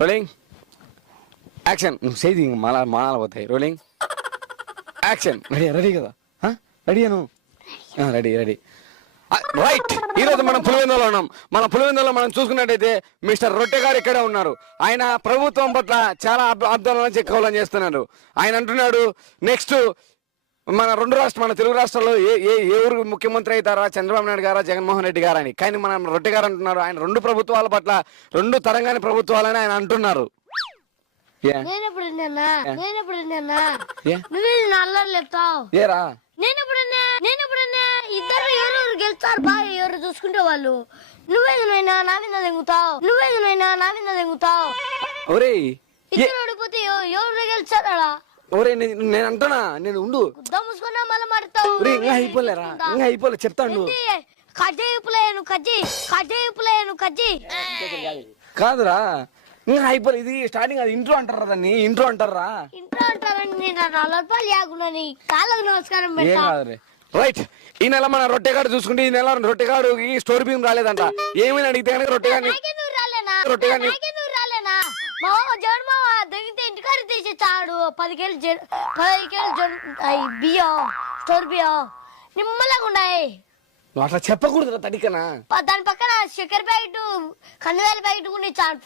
Rolling action. నువ్వు చేయి మాల పోతాయి. Rolling action. రెడీ కదా? రెడీను? రెడీ. రైట్. ఈరోజు మనం పులివెందులో ఉన్నాం. మన పులివెందులో మనం చూసుకున్నట్టయితే మిస్టర్ రొట్టె గారు ఇక్కడే ఉన్నారు. ఆయన ప్రభుత్వం పట్ల చాలా ఆందోళన చెక్కోవాలని చేస్తున్నారు. ఆయన అంటున్నాడు నెక్స్ట్ మన మన తెలుగు రాష్ట్రాల్లో ఏ ఊరు ముఖ్యమంత్రి అవుతారా, చంద్రబాబు నాయుడు గారా, జగన్మోహన్ రెడ్డి గారా అని. కానీ మన రొట్టె గారు అంటున్నారు ఆయన రెండు ప్రభుత్వాల పట్ల, రెండు తరంగాని ప్రభుత్వాలని ఆయన అంటున్నారు. ఏరా ఇద్దరు ఎవరు గెలుస్తారు బాగా, ఎవరు చూసుకుంటే వాళ్ళు. నువ్వేదైనా నా మీద దెంగుతావు. ఇద్దరు ఓడిపోతే ఎవరు గెలుస్తారా? నేను అంటున్నా, నేను ఉండు మూసుకున్నా మళ్ళీ మాడతావు. ఇంకా అయిపోలే చెప్తాను. కజ్జి కాదురా, ఇంకా అయిపోలే. ఇది స్టార్టింగ్. అది ఇంట్రో అంటారా? దాన్ని ఇంట్రో అంటారా? ఇంట్రో అంటారని కాళ్ళకు నమస్కారం ఏం కాదు. రైట్. ఈ నెల మన రొట్టెగాడు చూసుకుంటే ఈ నెల రొట్టెగాడు ఈ స్టోరీ భీమ్ రాలేదంట. ఏమైనా అడిగితే కనుక రొట్టెగాడిని మా జగన్ మామ దొంగితే ఇంటికాడ తీసేచ్చాడు 10 కేలు బియ్యం, స్టోర్ బియ్యం నిమ్మలాగా ఉన్నాయి. అట్లా చెప్పకూడదు తడికనా. దాని పక్కన చక్కెర ప్యాకెట్, కందివేల ప్యాకెట్ కూడా ఇచ్చాడు.